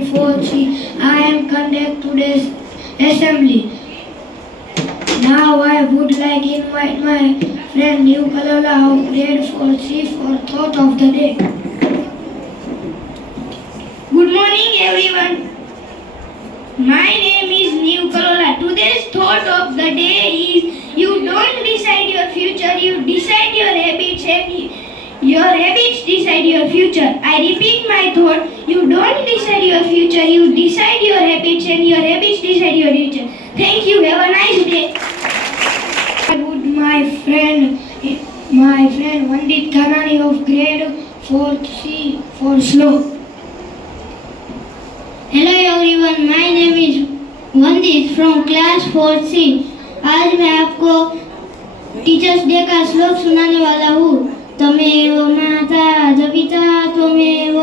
grade 4C. I am conduct today's assembly. Now I would like invite my friend New Kalola of grade 4C for thought of the day. Good morning everyone. My name is New Kalola. Today's thought of the day is you don't decide your future, you decide your habits and your habits decide your future. I repeat my thought, you don't decide your future, you decide your habits and your habits decide your future. Thank you, have a nice day. Would my friend Vandit Kanani of grade 4C for slow. Hello everyone, my name is Vandit from class 4C। आज मैं आपको teachers day का श्लोक सुनाने वाला हूँ। त्वमेव माता च पिता त्वमेव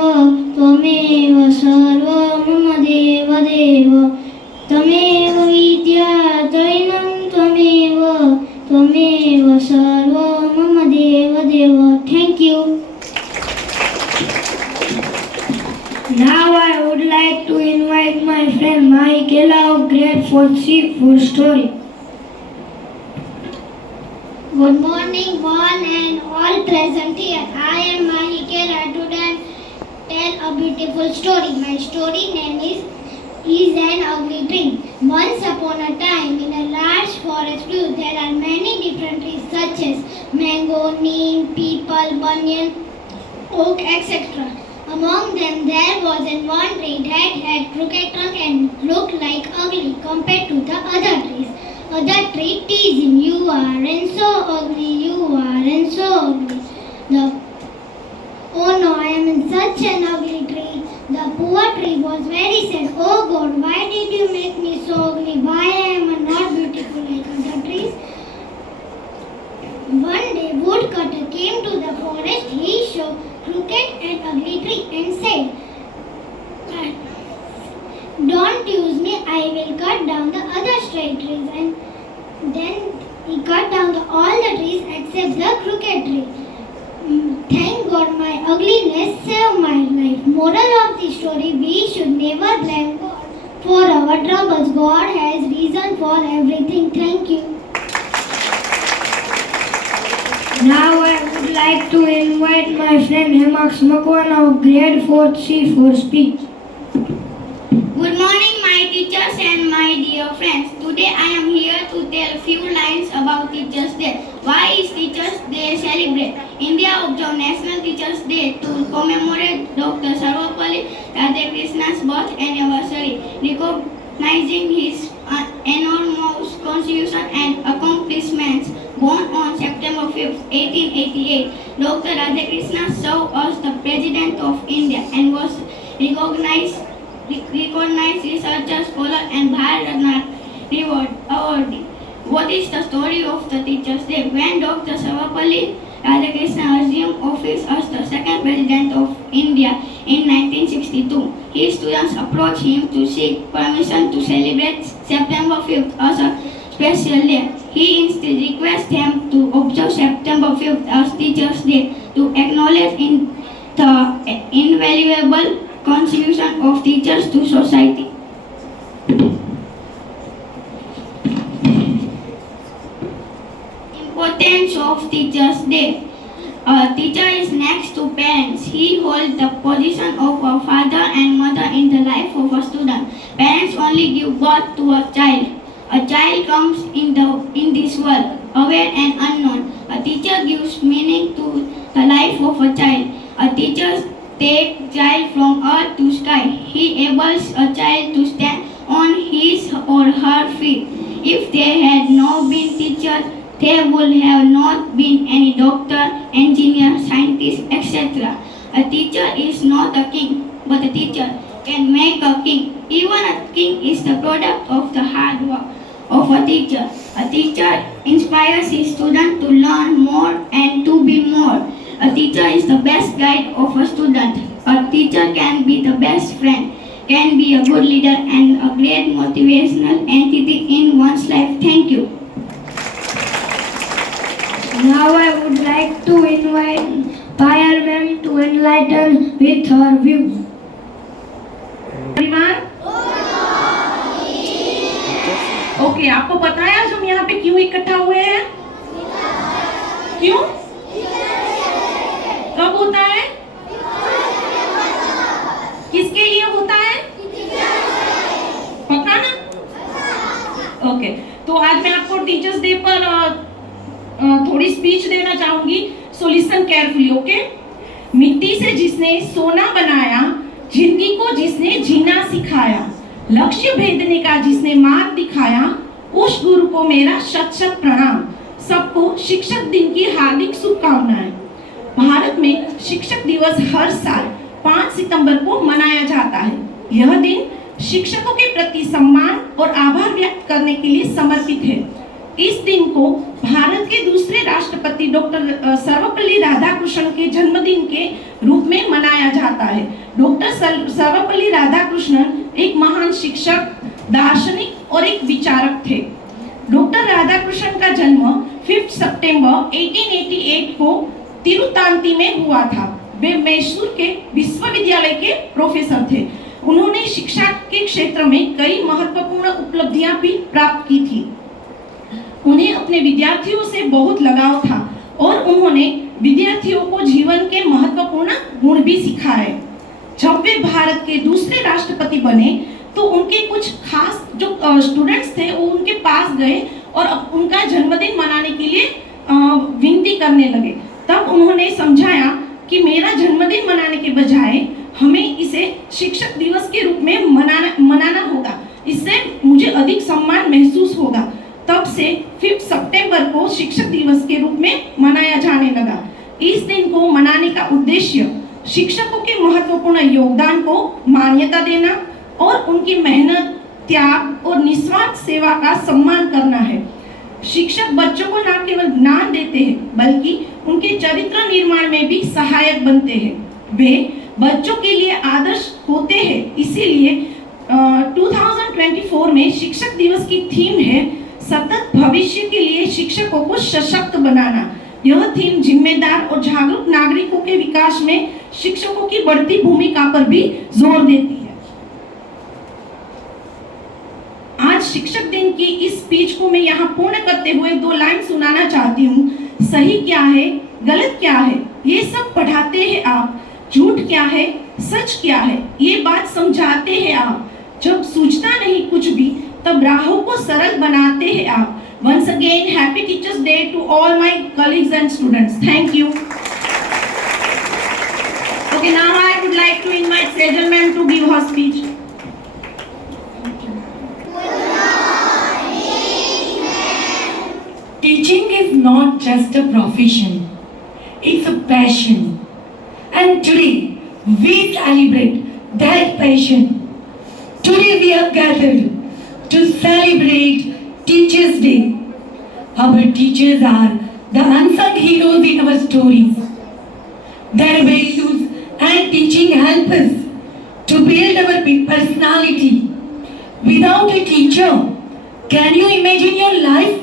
सर्वं मम देव देव त्वमेव विद्या त्रयीणं त्वमेव सर्वं मम देव देव। Thank you. Now I would like to invite my friend Michaela of grade 4C for story. Good morning, one and all present here. I am Michaela. Today tell a beautiful story. My story name is an ugly tree. Once upon a time, in a large forest view, there are many different trees such as mango, neem, peepal, banyan, oak, etc. Among them, there was one tree that had crooked trunk and looked like ugly compared to the other trees. Other tree teased him, "You aren't so ugly, you aren't so ugly." Oh no, I am in such an ugly tree. The poor tree was very sad. Oh God, why did you make me so ugly? Why am I not beautiful like other trees? One day, woodcutter came to the forest. He saw crooked and ugly tree and said, "Don't use me, I will cut down the other straight trees." And then he cut down all the trees except the crooked tree. Thank God my ugliness saved my life. Moral of the story, we should never blame God for our troubles. God has reason for everything. Thank you. Now I would like to invite my friend Hemax Makwana of grade 4C for speech. Good morning, my teachers and my dear friends. Today I am here to tell a few lines about Teachers' Day. Why is Teachers' Day celebrated? India observes National Teachers' Day to commemorate Dr. Sarvepalli Radhakrishna's birth anniversary, recognizing his enormous contribution and accomplishments. Born on September 5, 1888, Dr. Radhakrishna served as the President of India and was recognized researcher, scholar and Bharat Ratna awardee. What is the story of the Teachers' Day? When Dr. Sarvepalli Radhakrishna assumed office as the second President of India in 1962, his students approached him to seek permission to celebrate September 5th as a special day. He instead requested them to observe September 5th as Teachers' Day to acknowledge the invaluable contribution of teachers to society. Importance of Teachers' Day. A teacher is next to parents. He holds the position of a father and mother in the life of a student. Parents only give birth to a child. A child comes in this world, aware and unknown. A teacher gives meaning to the life of a child. A teacher takes child from earth to sky. He enables a child to stand on his or her feet. If there had not been teachers, there would have not been any doctor, engineer, scientist, etc. A teacher is not a king, but a teacher can make a king. Even a king is the product of the hard work of a teacher. A teacher inspires his student to learn more and to be more. A teacher is the best guide of a student. A teacher can be the best friend, can be a good leader and a great motivational entity in one's life. Thank you. Now I would like to invite Payal ma'am to enlighten with her views. परिवार okay, आपको पता है आज हम यहाँ पे क्यों इकट्ठा हुए हैं? क्यों? कब होता है? किसके लिए होता है? पक्का ना? ओके, तो आज मैं आपको टीचर्स डे पर थोड़ी स्पीच देना चाहूंगी, सो लिसन केयरफुली। ओके, मिट्टी से जिसने सोना बनाया, जिंदगी को जिसने जीना सिखाया, लक्ष्य भेदने का जिसने मार्ग दिखाया, उस गुरु को मेरा शत शत प्रणाम। सबको शिक्षक दिन की हार्दिक शुभकामनाएं। भारत में शिक्षक दिवस हर साल 5 सितंबर को मनाया जाता है। यह दिन शिक्षकों के प्रति सम्मान और आभार व्यक्त करने के लिए समर्पित है। इस दिन को भारत के दूसरे राष्ट्रपति डॉक्टर सर्वपल्ली राधाकृष्णन के जन्मदिन के रूप में मनाया जाता है। डॉक्टर सर्वपल्ली राधाकृष्णन एक महान शिक्षक, दार्शनिक और एक विचारक थे। डॉक्टर राधाकृष्णन का जन्म 5 सितंबर 1888 को तिरुतांती में हुआ था। वे मैसूर के विश्वविद्यालय के प्रोफेसर थे। उन्होंने शिक्षा के क्षेत्र में कई महत्वपूर्ण उपलब्धियां भी प्राप्त की थी। उन्हें अपने विद्यार्थियों से बहुत लगाव था और उन्होंने विद्यार्थियों को जीवन के महत्वपूर्ण गुण भी सिखाए। जब वे भारत के दूसरे राष्ट्रपति बने तो उनके कुछ खास जो स्टूडेंट्स थे वो उनके पास गए और उनका जन्मदिन मनाने के लिए विनती करने लगे। तब उन्होंने समझाया कि मेरा जन्मदिन मनाने के बजाय हमें इसे शिक्षक दिवस के रूप में मनाना होगा, इससे मुझे अधिक सम्मान महसूस होगा। तब से 5 सितंबर को शिक्षक दिवस के रूप में मनाया जाने लगा। इस दिन को मनाने का उद्देश्य शिक्षकों के महत्वपूर्ण योगदान को मान्यता देना और उनकी मेहनत, त्याग और निस्वार्थ सेवा का सम्मान करना है। शिक्षक बच्चों को न केवल ज्ञान देते हैं बल्कि उनके चरित्र निर्माण में भी सहायक बनते हैं। वे बच्चों के लिए आदर्श होते हैं। इसीलिए 2024 में शिक्षक दिवस की थीम है सतत भविष्य के लिए शिक्षकों को सशक्त बनाना। यह थीम जिम्मेदार और जागरूक नागरिकों के विकास में शिक्षकों की बढ़ती भूमिका पर भी जोर देती है। आज शिक्षक दिन की इस स्पीच को मैं यहाँ पूर्ण करते हुए 2 लाइन सुनाना चाहती हूँ। सही क्या है, गलत क्या है, ये सब पढ़ाते हैं आप। झूठ क्या है, सच क्या है, ये बात समझाते हैं आप। जब सूझता नहीं कुछ भी तब राहों को सरल बनाते हैं आप। Once again, happy Teachers Day to all my colleagues and students. Thank you. Okay, now I would like to invite Sejal ma'am to give her speech. Teaching is not just a profession, it's a passion. And today we celebrate that passion. Today we are gathered to celebrate Teachers Day. Our teachers are the unsung heroes in our stories. Their values and teaching help us to build our personality. Without a teacher, can you imagine your life?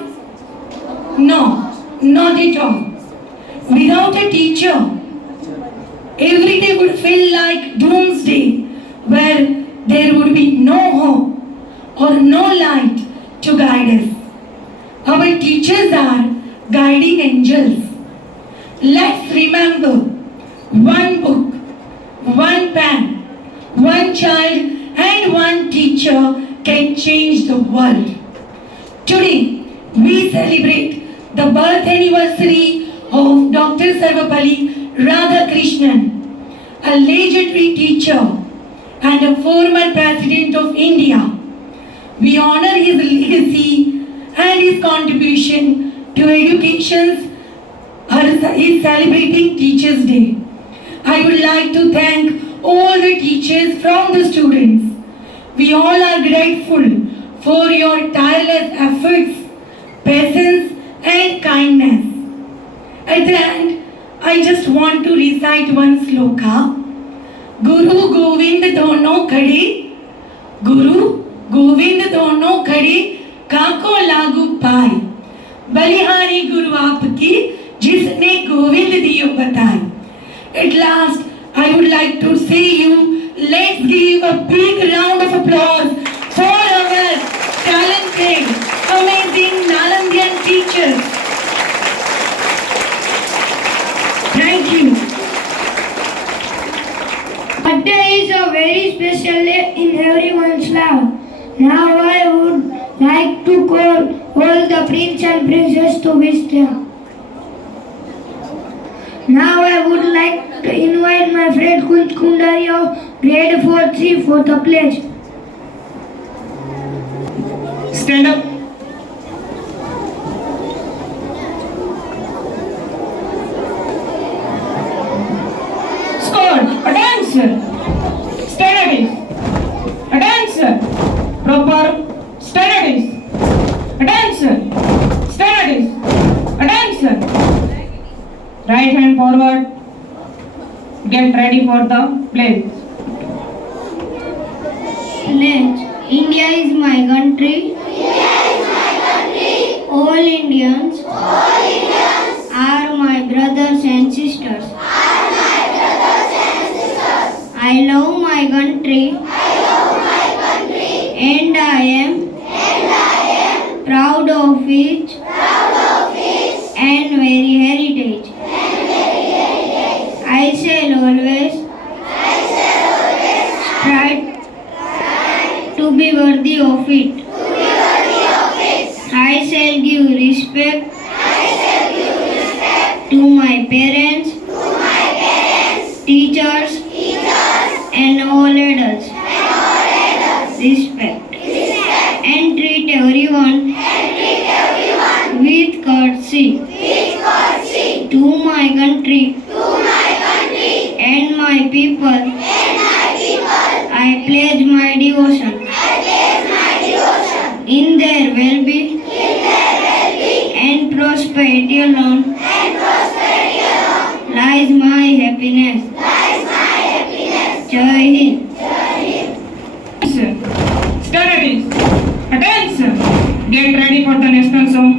No, not at all. Without a teacher, every day would feel like doomsday, where there would be no hope or no light to guide us. Our teachers are guiding angels. Let's remember, one book, one pen, one child and one teacher can change the world. Today, we celebrate the birth anniversary of Dr. Sarvapalli Radhakrishnan, a legendary teacher and a former president of India. We honor his legacy and his contribution to education. Is celebrating Teachers Day. I would like to thank all the teachers from the students. We all are grateful for your tireless efforts, patience and kindness. At the end, I just want to recite one sloka. Guru Govind dono khade, Guru Govind dono khade, kako lagu पाए, बलिहारी गुरु आपकी जिसने गोविंद दियो बताए. At last, I would like to say you let's give a big round of applause for our talented, amazing Nalandian teachers. Thank you. Today is a very special day in everyone's life. Now I would like to call all the prince and princess to wish them. Now I would like to invite my friend Kunj Kundari of grade 4C for the pledge. Stand up. Score. A dancer. Stand at ease. A dancer. Proper. Stand at ease. A dancer. Stand at ease. A dancer. Right hand forward. Get ready for the pledge. Pledge. India is my country. All Indians are my brothers and sisters. I love my country and I am proud of it and very heritage. I shall always strive to be worthy of it. I shall give respect to my parents, teachers, and all adults. Respect and treat everyone with courtesy. To my country and my people, I pledge my devotion. In their well-being and prosperity alone lies my happiness. Jai Hind. Stand at ease. Attention. Get ready for the national song.